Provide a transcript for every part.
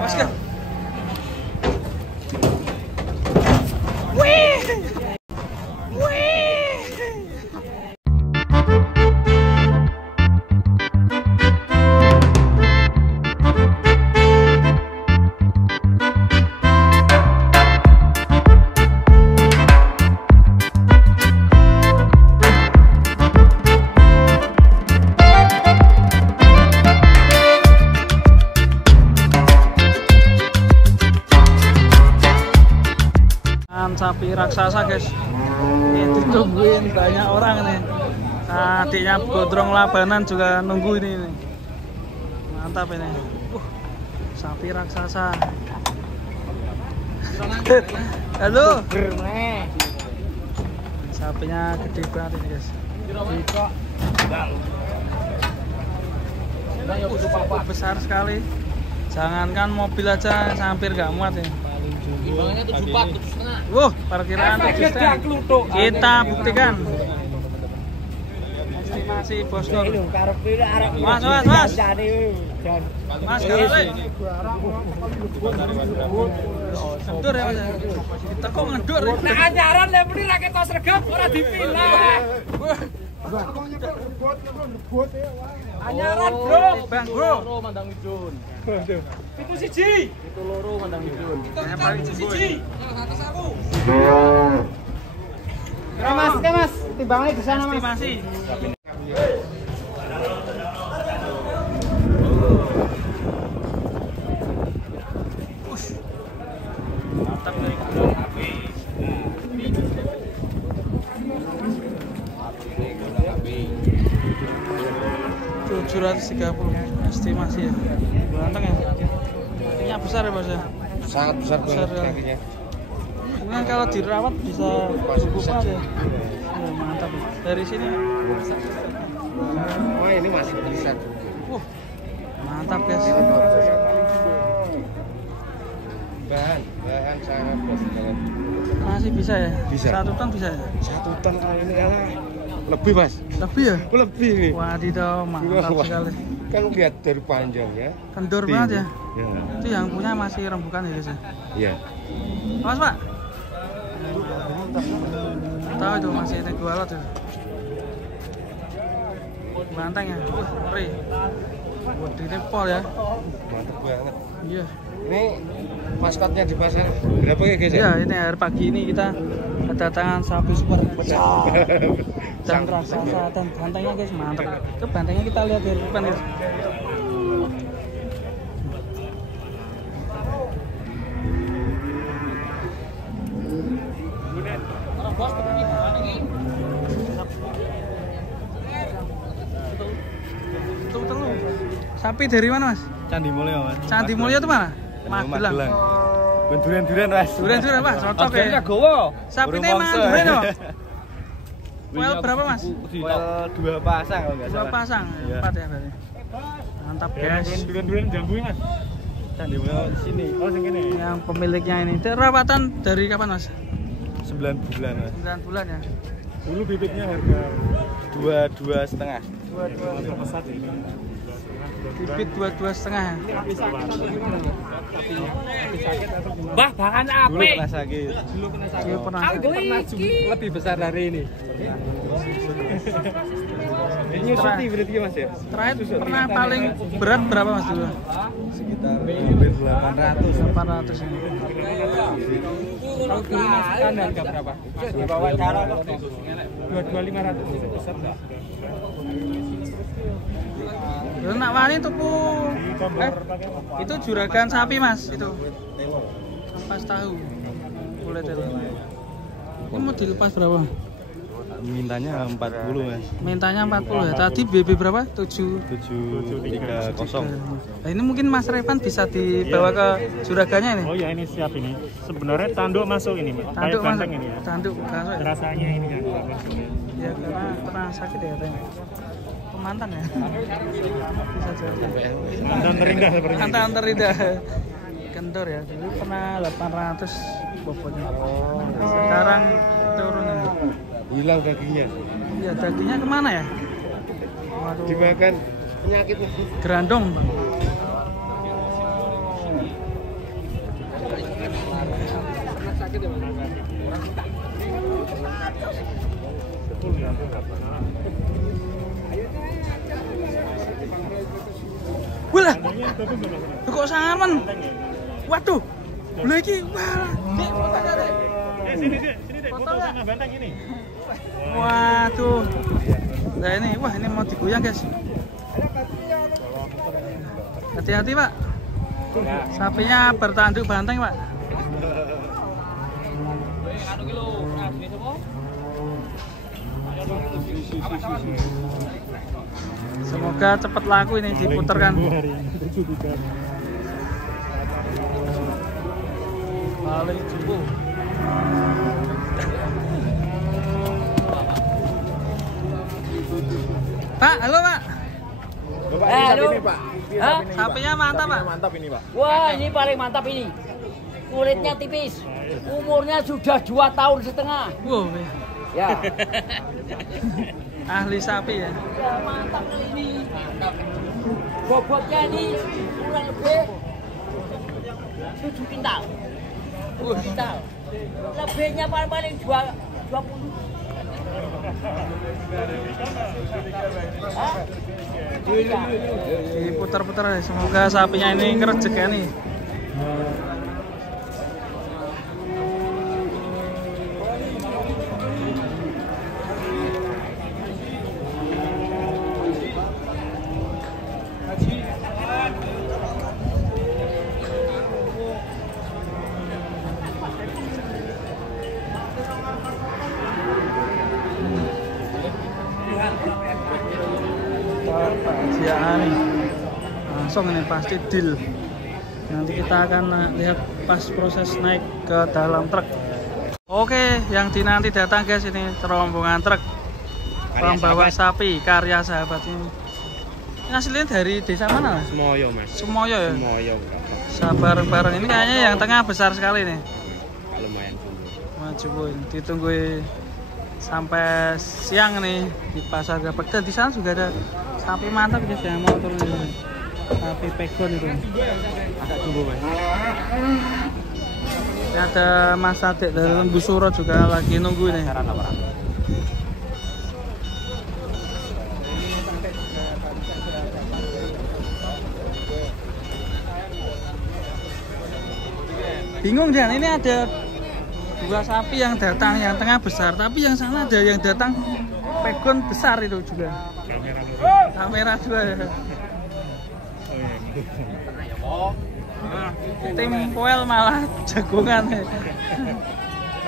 Mas guys. Sapi raksasa guys, ini ditungguin banyak orang nih. Adiknya Gondrong Labanan juga nunggu ini. Mantap ini. Sapi raksasa. Halo. Sapinya gede banget ini guys. Besar sekali. Jangankan mobil aja hampir nggak muat ya. Timbangannya 74,5. Parkiran 7,5. Kita buktikan. Estimasi Bos Nur. Mas. Mas, ngedur ya Mas. Kita kok ngedur. Nah, anyaran le muni ra ketok sregep ora dipilah. Anyaran, Bro. Bang, Bro. Mandang Widun. Itu siji. Itu loro Mandang Widun. Yang paling siji. Yang atas aku. Mas, timbangnya di sana, Mas. Estimasi. Mantap nih. 730 estimasi ya. Ganteng ya. Kakinya besar ya Mas ya. Sangat besar Besar ya. kakinya. Ini kalau dirawat bisa cukup aja. Ya, mantap. Dari sini. Wah, ini masih bisa. Mantap guys. Bahan sangat bagus banget. Masih bisa ya? Bisa. 1 ton bisa ya? 1 ton kali ini kalah. Lebih, Mas. Lebih ya? Lebih nih. Wadidaw, mantap sekali. Kan lihat dari panjangnya. Kendor banget ya? Ya. Itu yang punya masih rembukan ya guys ya? Iya. Mas Pak? Tahu itu masih ini 2 lot ya? Banteng ya? Ngeri. Waduh, ini pol ya? Mantap banget. Iya. Ini maskotnya di pasar berapa ya guys? Iya, ini hari pagi ini kita kedatangan sapi super besar dan raksasa dan bantengnya guys, mantap. Itu bantengnya kita lihat dari depan guys. Tuh. Sapi dari mana Mas? Candi Mulya, Mas. Candi Mulya itu mana? Magelang. Durian Mas. Durian Pak, cocok ya. Gowo. Sapi ini mana durian ya? Well berapa Mas? Well 2 pasang kalau enggak salah. 2 pasang, 4 ya berarti. Mantap guys. Durian jambu Mas. Candi Mulya sini. Oh sini. Yang pemiliknya ini. Rawatan dari kapan Mas? 9 bulan Mas. 9 bulan ya. Dulu bibitnya harga 22,5. 22. Bibit 22,5. Mbah, bahan Dulu apik. pernah sakit. Dia pernah. Lebih besar dari ini. Ini suti berarti Mas ya? Terakhir pernah paling berat berapa Mas dulu? Sekitar hampir 800. 800 ini. Kalau dulu masukan harga berapa? Di bawah cara 22.500 besar enggak? Yo nak wani tuku. Itu juragan sapi Mas itu. Ampas tahu. Kulit itu. Ini mau dilepas berapa? Mintanya 40 Mas. Mintanya 40 ya. Tadi BB berapa? 730. Nah, ini mungkin Mas Revan bisa dibawa ke juragannya ini. Oh ya, ini siap ini. Sebenarnya tanduk masuk ini, Mas. Tanduk Kayak masuk. banteng ini ya. Tanduk masuk. Ya? Rasanya ini kan. Ya karena pernah sakit ya katanya. Mantan ya. Bisa jadi. Mantan terindah sepertinya. Mantan terindah. Kendor ya. Dulu pernah 800 bobotnya. Sekarang turun Hilang dagingnya. Ya dagingnya kemana ya? Waduh. Dimakan penyakitnya. Gerandong. Wah, kok sangar man? Waduh, lagi wah. Sini deh, foto sama banteng ini. Waduh. Nah ini, wah ini mau digoyang guys. Hati-hati Pak. Sapinya bertanduk banteng Pak. Semoga cepat laku ini diputarkan. Paling jumbo. Pak, halo Pak. Halo. Hah? Sapinya mantap Pak. Mantap ini, Pak. Wah, ini paling mantap ini. Kulitnya tipis. Umurnya sudah 2,5 tahun. Wow, Ya. ahli sapi ya. Ya, mantap kali ini. Bobotnya ini kurang lebih 7 kintal. 7 kintal. Lebihnya paling 20. Hah? Diputar-putar ya. Semoga sapinya ini ngerejek ya nih. Takjiah nih langsung ini pasti deal. Nanti kita akan lihat pas proses naik ke dalam truk. Oke, yang dinanti datang guys, ini rombongan truk pembawa sapi karya sahabat ini. Ini aslinya dari desa mana Mas? Semoyo, Mas. Semoyo ya? Semoyo. Sabar bareng ini kayaknya yang tengah besar sekali nih. Lumayan. Maju ditunggu sampai siang nih di pasar Gabek. Dan di sana juga ada sapi mantap guys yang mau turun ini. Sapi pegon itu. Agak tunggu, Mas. Ini ada Mas Adek dari Lembu Suro juga lagi nunggu nih. Bingung dan ini ada dua sapi yang datang, yang tengah besar, tapi yang sana ada yang datang pegon besar itu juga. Kamera dua ya. Tim Poel malah jagongan ya.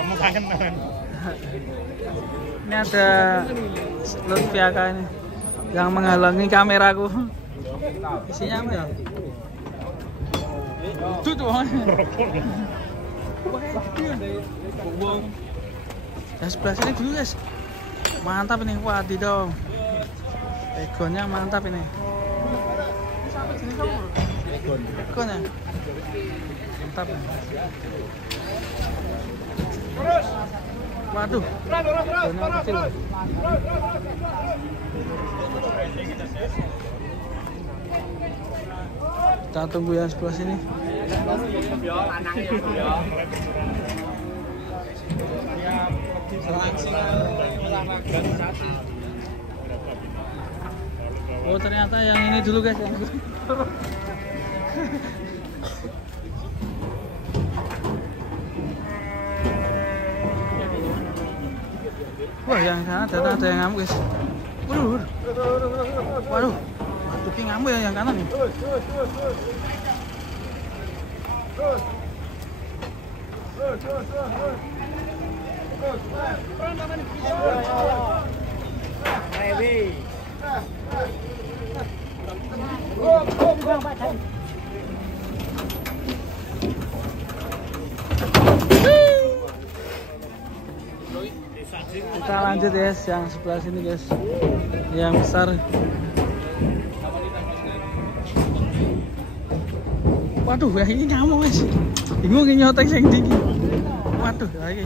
Kamu kangen kan? Ini ada Lutfiaka ini yang menghalangi kameraku. Isinya apa ya? Tuh tuh. Ya sebelah sini dulu guys. Mantap ini, wadidaw. Pegonnya mantap ini. Pegon ya. Mantap. Waduh. Pegonnya kecil. Kita tunggu yang sebelah sini. Oh ternyata yang ini dulu guys, yang ini. Wah yang sana datang ada yang ngamuk guys. Waduh, waduh, waduh, ngamuk ya yang kanan nih. Kita lanjut guys, yang sebelah sini guys, yang besar. Waduh, ya ini ngamuk guys. Bingung ini nyotek yang tinggi. Waduh, lagi.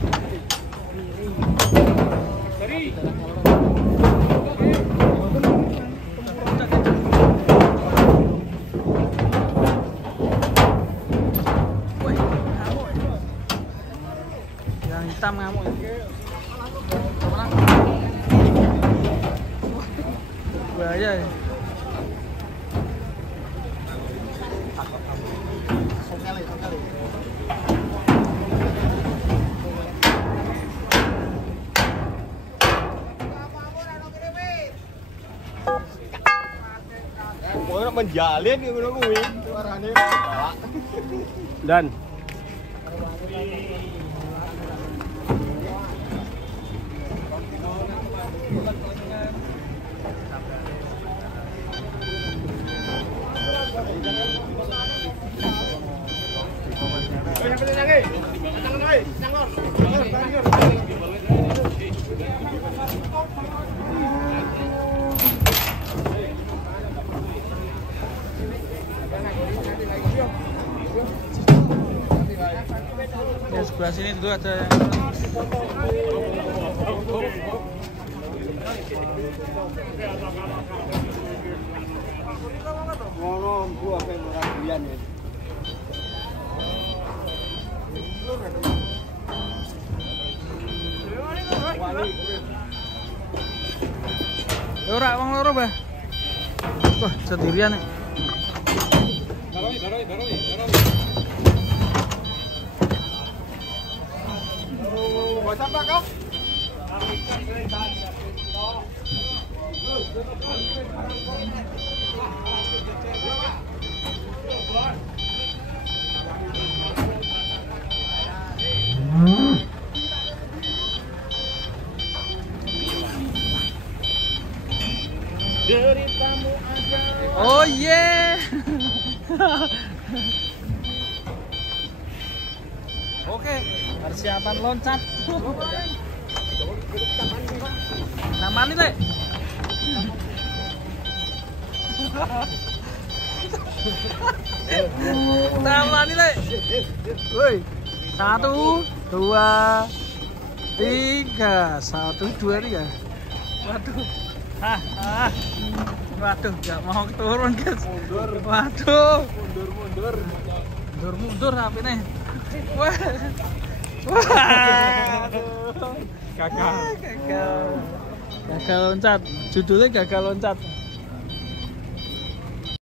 Wih, ngamuk. Yang hitam ngamuk. Mana? Bahaya ya. Orang menjalin gitu dong kuwi. Suarane. Dan Ya sebelah sini dulu ada yang ngono gua pengen merabian ya. ora wong loro, Bah. Wah, sendirian nih. Sampah kau? Oh yeah. Oke, persiapan loncat. Namanya Le. Namanya Le. Woi. 1, 2, 3. 1, 2, 3. Waduh. Waduh, gak mau turun, guys. Waduh. Mundur tapi nih. Wah. Gagal loncat. Judulnya gagal loncat.